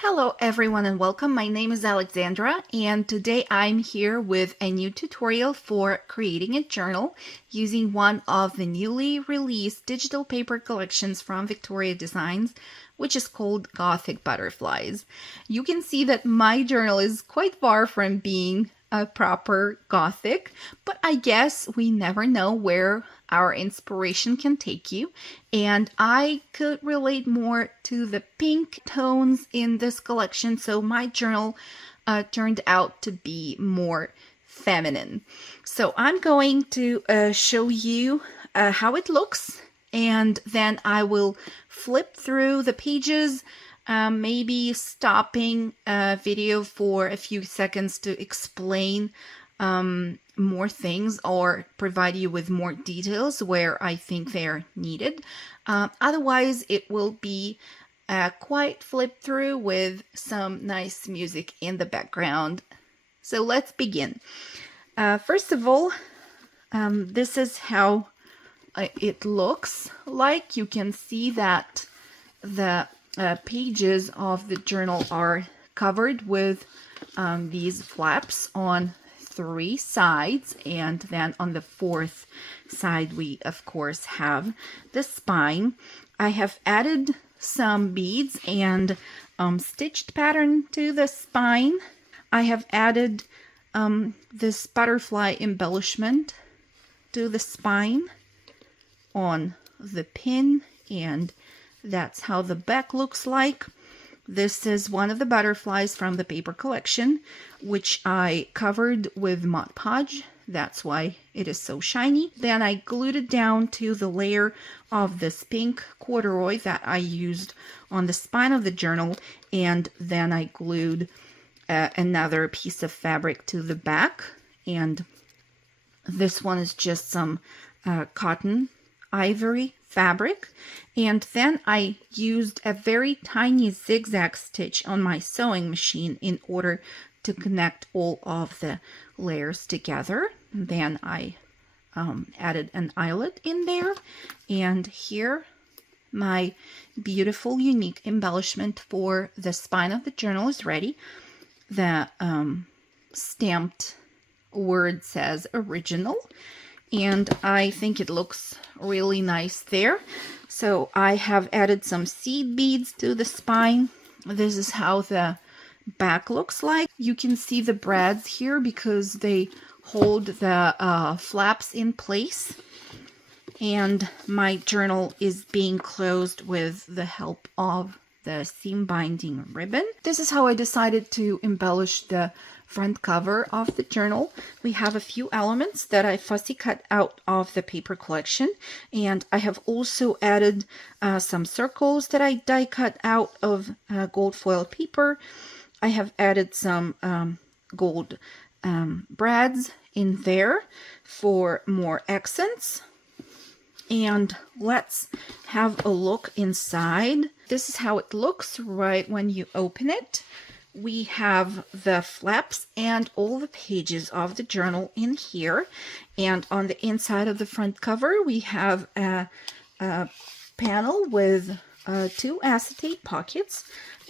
Hello everyone and welcome. My name is Alexandra and today I'm here with a new tutorial for creating a journal using one of the newly released digital paper collections from Vectoria Designs, which is called Gothic Butterflies. You can see that my journal is quite far from being a proper Gothic, but I guess we never know where our inspiration can take you, and I could relate more to the pink tones in this collection, so my journal turned out to be more feminine. So I'm going to show you how it looks, and then I will flip through the pages, maybe stopping video for a few seconds to explain more things or provide you with more details where I think they're needed. Otherwise, it will be a quiet flip through with some nice music in the background. So let's begin. First of all, this is how it looks like. You can see that the pages of the journal are covered with these flaps on 3 sides, and then on the 4th side we of course have the spine. I have added some beads and stitched pattern to the spine. I have added this butterfly embellishment to the spine on the pin, and that's how the back looks like. This is one of the butterflies from the paper collection, which I covered with Mod Podge. That's why it is so shiny. Then I glued it down to the layer of this pink corduroy that I used on the spine of the journal, and then I glued another piece of fabric to the back, and this one is just some cotton ivory fabric, and then I used a very tiny zigzag stitch on my sewing machine in order to connect all of the layers together. Then I added an eyelet in there, and here my beautiful unique embellishment for the spine of the journal is ready. The stamped word says original, and I think it looks really nice there. So I have added some seed beads to the spine. This is how the back looks like. You can see the brads here because they hold the flaps in place. And my journal is being closed with the help of the seam binding ribbon. This is how I decided to embellish the front cover of the journal. We have a few elements that I fussy cut out of the paper collection, and I have also added some circles that I die cut out of gold foil paper. I have added some gold brads in there for more accents. And let's have a look inside. This is how it looks right when you open it. We have the flaps and all the pages of the journal in here. And on the inside of the front cover, we have a panel with 2 acetate pockets.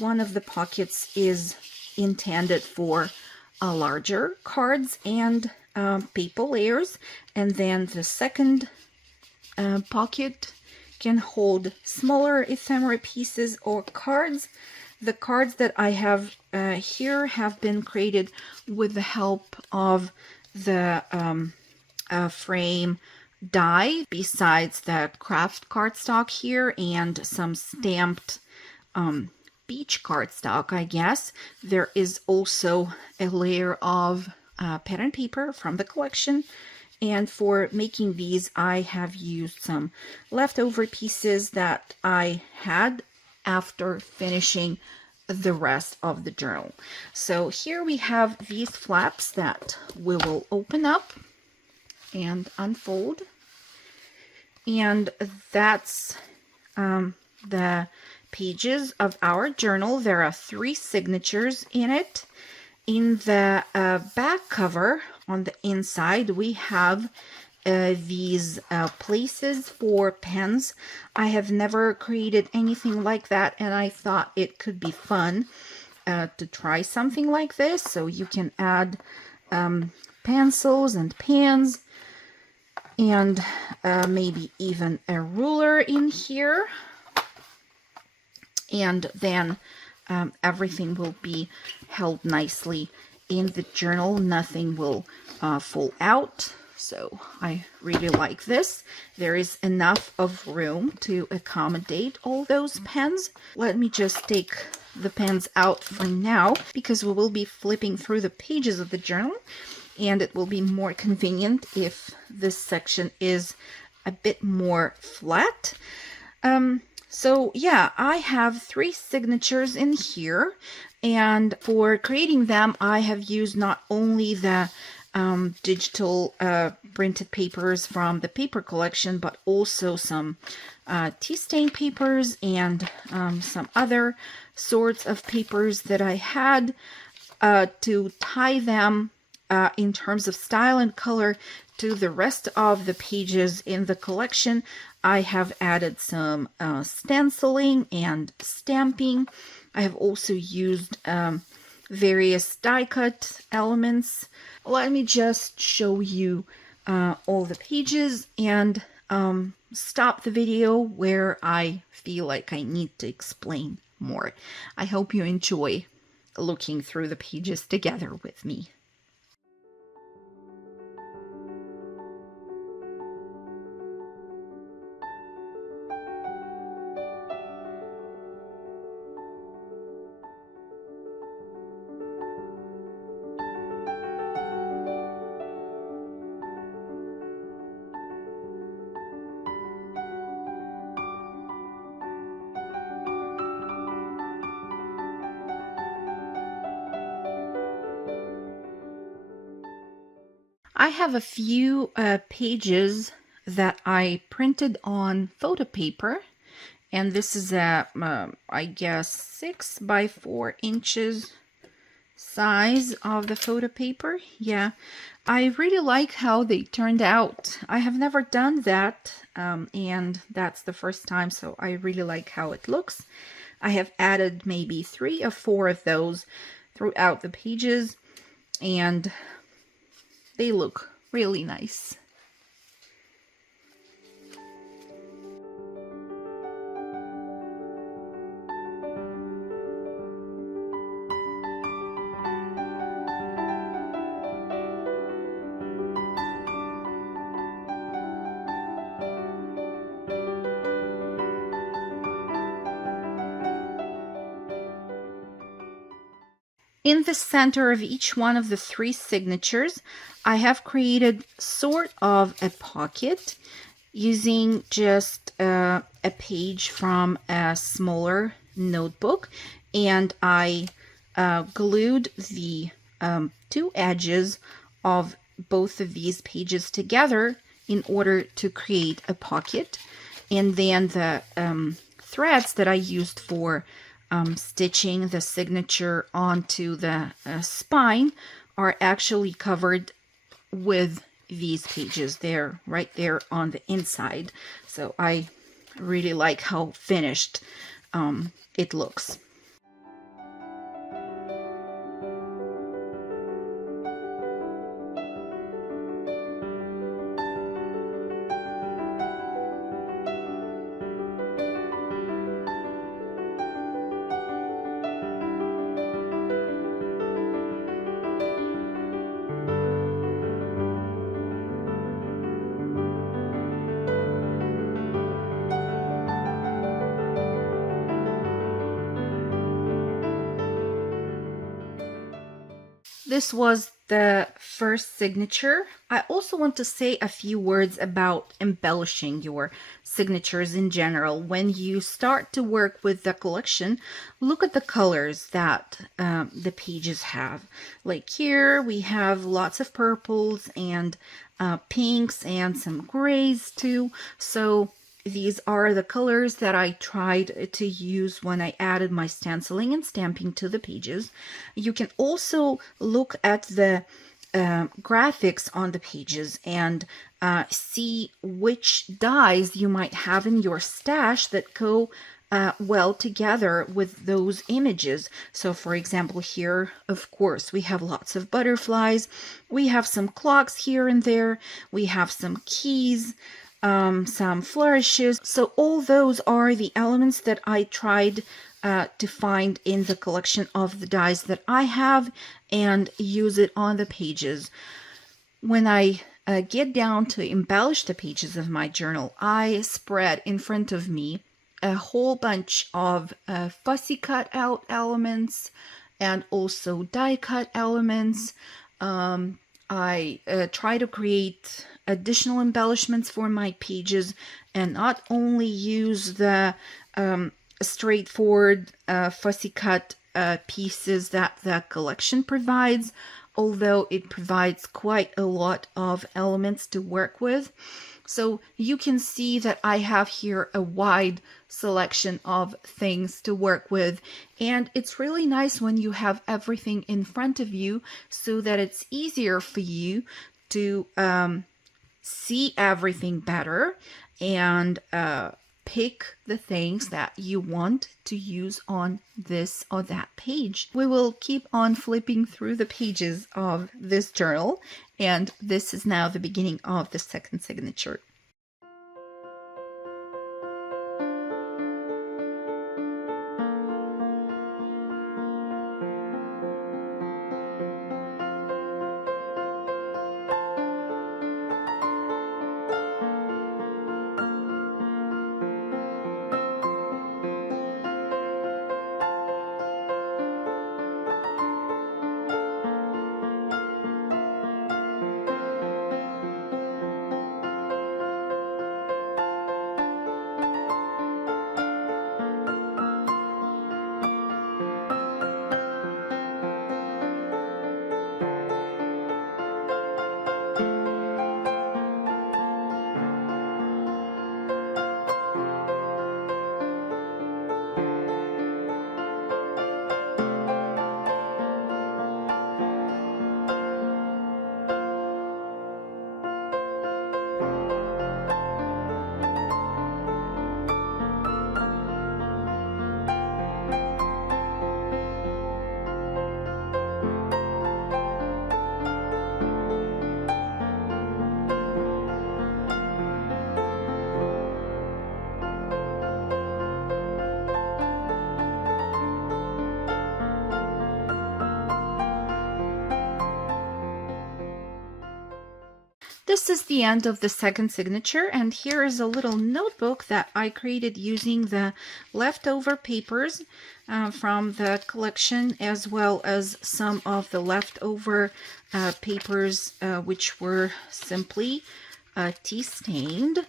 One of the pockets is intended for larger cards and paper layers. And then the second pocket can hold smaller ephemera pieces or cards. The cards that I have here have been created with the help of the frame die, besides the craft cardstock here and some stamped beach cardstock, I guess. There is also a layer of pattern paper from the collection. And for making these, I have used some leftover pieces that I had after finishing the rest of the journal. So here we have these flaps that we will open up and unfold. And that's the pages of our journal. There are 3 signatures in it. In the back cover on the inside, we have these places for pens. I have never created anything like that, and I thought it could be fun to try something like this. So you can add pencils and pens, and maybe even a ruler in here, and then everything will be held nicely in the journal. Nothing will fall out. So I really like this. There is enough of room to accommodate all those pens. Let me just take the pens out for now, because we will be flipping through the pages of the journal, and it will be more convenient if this section is a bit more flat. So yeah, I have 3 signatures in here, and for creating them I have used not only the digital printed papers from the paper collection, but also some tea stain papers and some other sorts of papers that I had to tie them in terms of style and color to the rest of the pages in the collection. I have added some stenciling and stamping. I have also used various die cut elements. Let me just show you all the pages and stop the video where I feel like I need to explain more. I hope you enjoy looking through the pages together with me. I have a few pages that I printed on photo paper, and this is a, I guess, 6 by 4 inches size of the photo paper. Yeah, I really like how they turned out. I have never done that, and that's the first time, so I really like how it looks. I have added maybe 3 or 4 of those throughout the pages, and they look really nice. In the center of each one of the 3 signatures, I have created sort of a pocket using just a page from a smaller notebook, and I glued the 2 edges of both of these pages together in order to create a pocket. And then the threads that I used for stitching the signature onto the spine are actually covered with these pages. They're right there on the inside. So I really like how finished it looks. This was the first signature. I also want to say a few words about embellishing your signatures in general. When you start to work with the collection, look at the colors that the pages have. Like here, we have lots of purples and pinks and some grays too. So these are the colors that I tried to use when I added my stenciling and stamping to the pages. You can also look at the graphics on the pages and see which dies you might have in your stash that go well together with those images. So for example, here, of course, we have lots of butterflies. We have some clocks here and there. We have some keys, some flourishes. So all those are the elements that I tried to find in the collection of the dies that I have and use it on the pages. When I get down to embellish the pages of my journal, I spread in front of me a whole bunch of fussy cut out elements and also die cut elements. I try to create additional embellishments for my pages and not only use the straightforward fussy cut pieces that the collection provides, although it provides quite a lot of elements to work with. So you can see that I have here a wide selection of things to work with, and it's really nice when you have everything in front of you so that it's easier for you to see everything better and pick the things that you want to use on this or that page. We will keep on flipping through the pages of this journal, and this is now the beginning of the second signature. This is the end of the second signature, and here is a little notebook that I created using the leftover papers from the collection, as well as some of the leftover papers which were simply tea stained.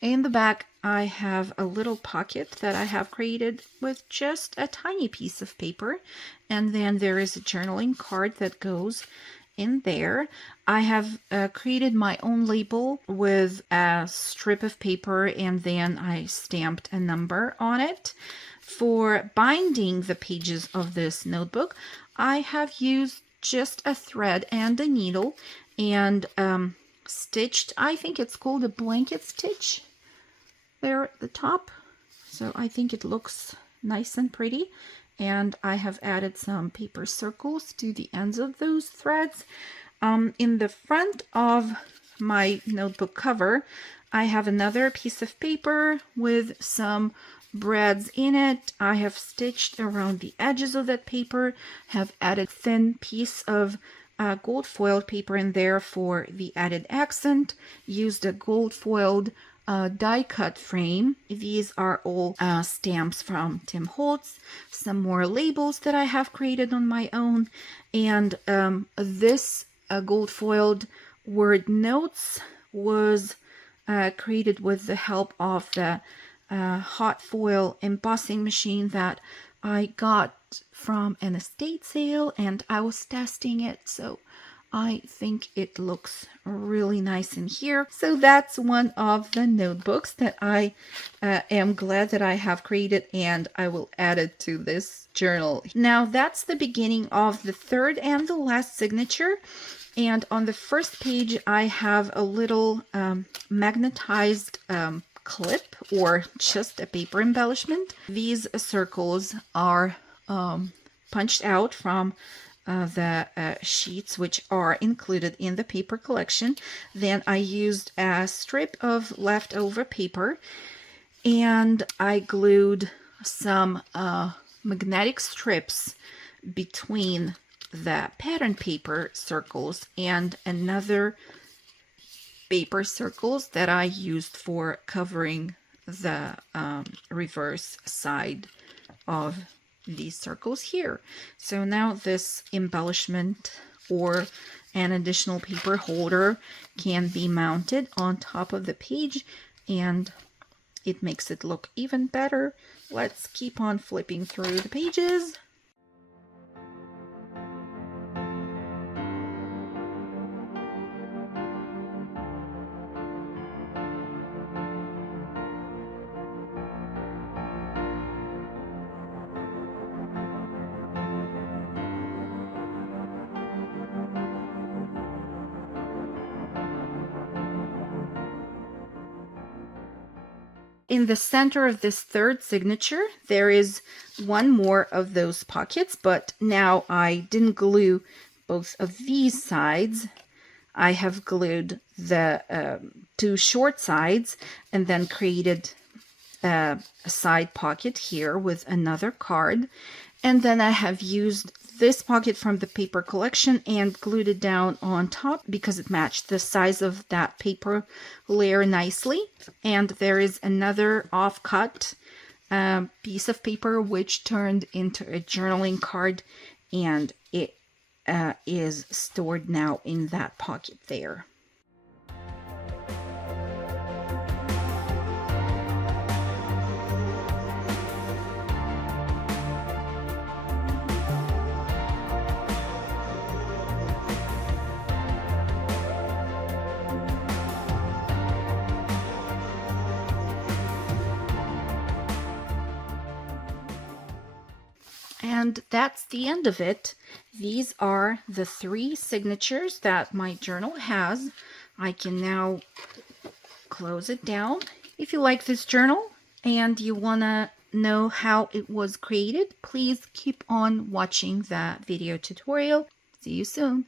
In the back, I have a little pocket that I have created with just a tiny piece of paper, and then there is a journaling card that goes in there. I have created my own label with a strip of paper, and then I stamped a number on it. For binding the pages of this notebook, I have used just a thread and a needle and stitched, I think it's called a blanket stitch there at the top. So I think it looks nice and pretty. And I have added some paper circles to the ends of those threads. In the front of my notebook cover, I have another piece of paper with some breads in it. I have stitched around the edges of that paper, have added thin piece of gold foiled paper in there for the added accent, used a gold foiled die cut frame. These are all stamps from Tim Holtz, some more labels that I have created on my own, and this gold foiled word notes was created with the help of the hot foil embossing machine that I got from an estate sale, and I was testing it, so I think it looks really nice in here. So that's one of the notebooks that I am glad that I have created, and I will add it to this journal. Now that's the beginning of the third and the last signature. And on the first page, I have a little magnetized clip, or just a paper embellishment. These circles are punched out from the sheets which are included in the paper collection. Then I used a strip of leftover paper and I glued some magnetic strips between the pattern paper circles and another paper circles that I used for covering the reverse side of these circles here. So now this embellishment or an additional paper holder can be mounted on top of the page, and it makes it look even better. Let's keep on flipping through the pages. In the center of this third signature, there is one more of those pockets, but now I didn't glue both of these sides. I have glued the two short sides and then created a side pocket here with another card. And then I have used this pocket from the paper collection and glued it down on top because it matched the size of that paper layer nicely. And there is another off-cut piece of paper which turned into a journaling card, and it is stored now in that pocket there. And that's the end of it. These are the 3 signatures that my journal has. I can now close it down. If you like this journal and you want to know how it was created, please keep on watching that video tutorial. See you soon.